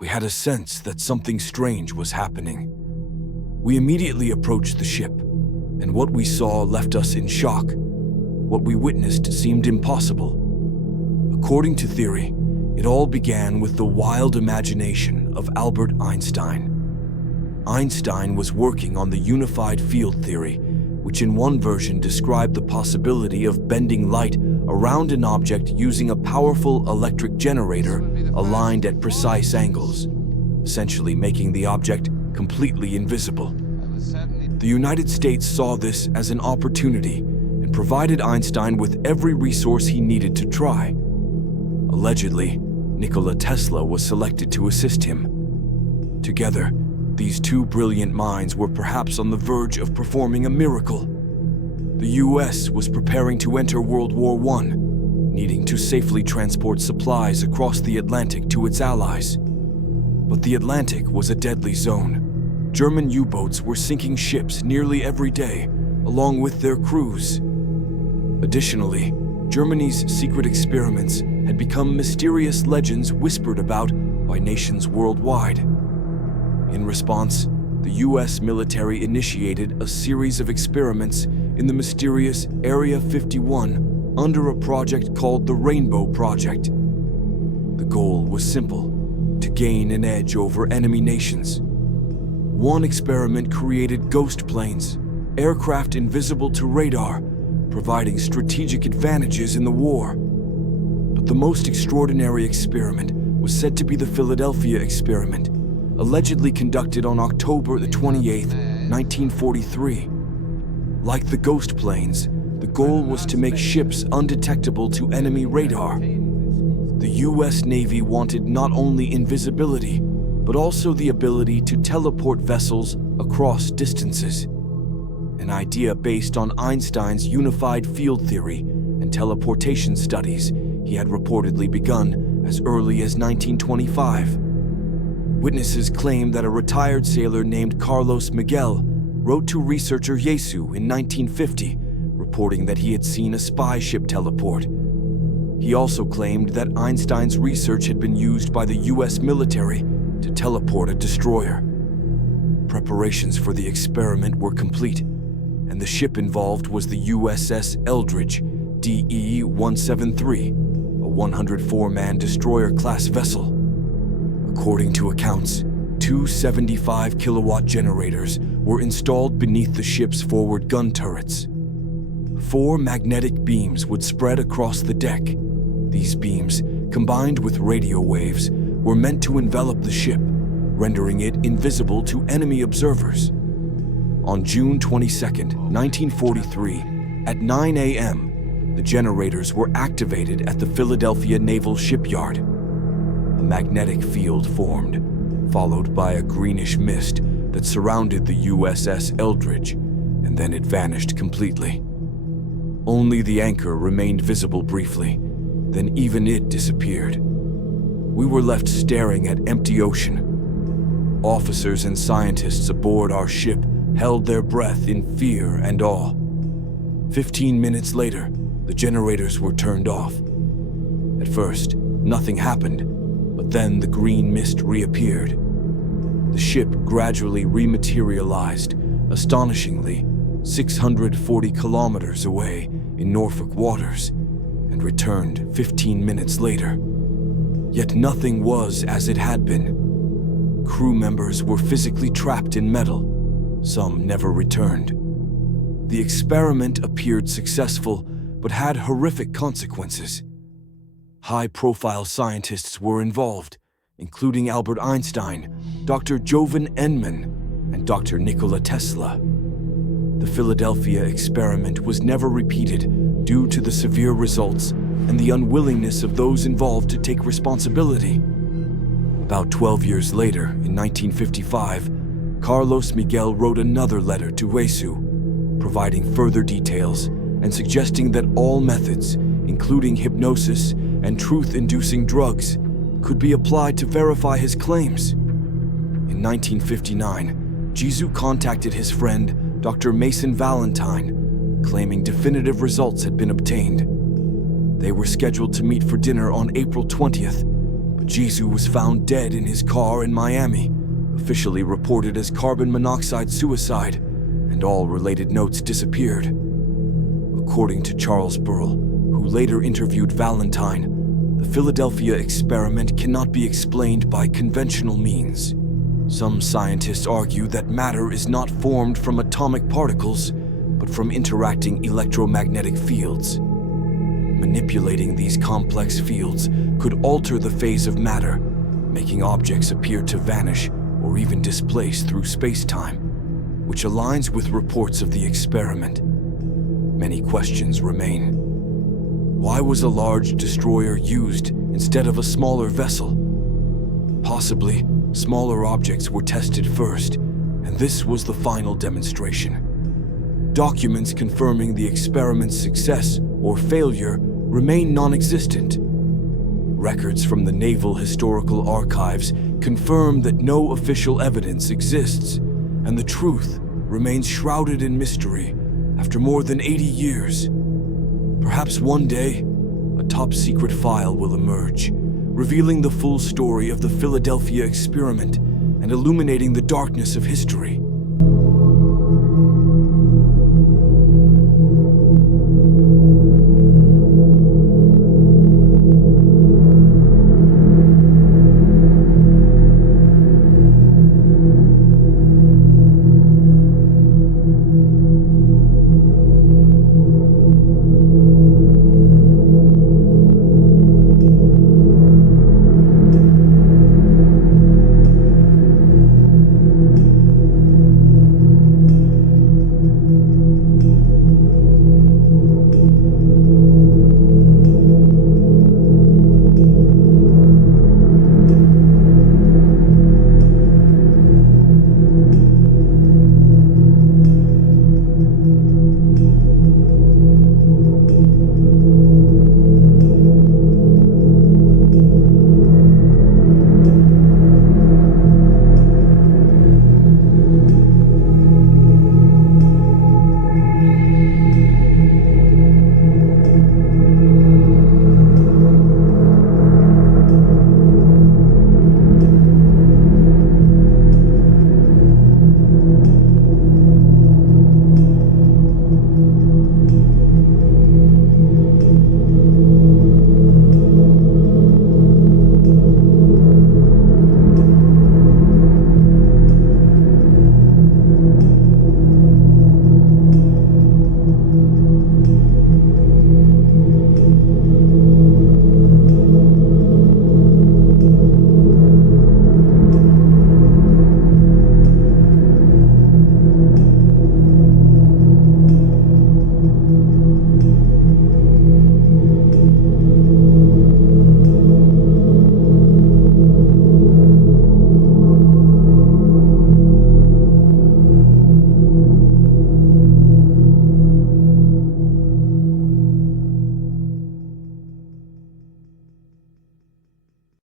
We had a sense that something strange was happening. We immediately approached the ship, and what we saw left us in shock. What we witnessed seemed impossible. According to theory, it all began with the wild imagination of Albert Einstein. Einstein was working on the unified field theory, which in one version described the possibility of bending light around an object using a powerful electric generator aligned at precise angles, essentially making the object completely invisible. The United States saw this as an opportunity and provided Einstein with every resource he needed to try. Allegedly, Nikola Tesla was selected to assist him. Together, these two brilliant minds were perhaps on the verge of performing a miracle. The US was preparing to enter World War I, needing to safely transport supplies across the Atlantic to its allies. But the Atlantic was a deadly zone. German U-boats were sinking ships nearly every day, along with their crews. Additionally, Germany's secret experiments had become mysterious legends whispered about by nations worldwide. In response, the US military initiated a series of experiments in the mysterious Area 51 under a project called the Rainbow Project. The goal was simple: to gain an edge over enemy nations. One experiment created ghost planes, aircraft invisible to radar, providing strategic advantages in the war. But the most extraordinary experiment was said to be the Philadelphia experiment, allegedly conducted on October 28, 1943. Like the ghost planes, the goal was to make ships undetectable to enemy radar. The US Navy wanted not only invisibility, but also the ability to teleport vessels across distances. An idea based on Einstein's unified field theory and teleportation studies he had reportedly begun as early as 1925. Witnesses claim that a retired sailor named Carlos Miguel wrote to researcher Yesu in 1950, reporting that he had seen a spy ship teleport. He also claimed that Einstein's research had been used by the US military to teleport a destroyer. Preparations for the experiment were complete, and the ship involved was the USS Eldridge, DE-173, a 104-man destroyer-class vessel. According to accounts, two 75-kilowatt generators were installed beneath the ship's forward gun turrets. 4 magnetic beams would spread across the deck. These beams, combined with radio waves, were meant to envelop the ship, rendering it invisible to enemy observers. On June 22, 1943, at 9 a.m., the generators were activated at the Philadelphia Naval Shipyard. A magnetic field formed, followed by a greenish mist that surrounded the USS Eldridge, and then it vanished completely. Only the anchor remained visible briefly, then even it disappeared. We were left staring at empty ocean. Officers and scientists aboard our ship held their breath in fear and awe. 15 minutes later, the generators were turned off. At first, nothing happened, but then the green mist reappeared. The ship gradually rematerialized, astonishingly, 640 kilometers away in Norfolk waters, and returned 15 minutes later. Yet nothing was as it had been. Crew members were physically trapped in metal. Some never returned. The experiment appeared successful, but had horrific consequences. High-profile scientists were involved, including Albert Einstein, Dr. Jovan Enman, and Dr. Nikola Tesla. The Philadelphia experiment was never repeated due to the severe results and the unwillingness of those involved to take responsibility. About 12 years later, in 1955, Carlos Miguel wrote another letter to Yesu, providing further details and suggesting that all methods, including hypnosis and truth-inducing drugs, could be applied to verify his claims. In 1959, Yesu contacted his friend, Dr. Mason Valentine, claiming definitive results had been obtained. They were scheduled to meet for dinner on April 20th, but Jisoo was found dead in his car in Miami, officially reported as carbon monoxide suicide, and all related notes disappeared. According to Charles Burrell, who later interviewed Valentine, the Philadelphia experiment cannot be explained by conventional means. Some scientists argue that matter is not formed from atomic particles, but from interacting electromagnetic fields. Manipulating these complex fields could alter the phase of matter, making objects appear to vanish or even displace through space-time, which aligns with reports of the experiment. Many questions remain. Why was a large destroyer used instead of a smaller vessel? Possibly, smaller objects were tested first, and this was the final demonstration. Documents confirming the experiment's success or failure remain non-existent. Records from the Naval Historical Archives confirm that no official evidence exists, and the truth remains shrouded in mystery after more than 80 years. Perhaps one day, a top-secret file will emerge, revealing the full story of the Philadelphia experiment and illuminating the darkness of history.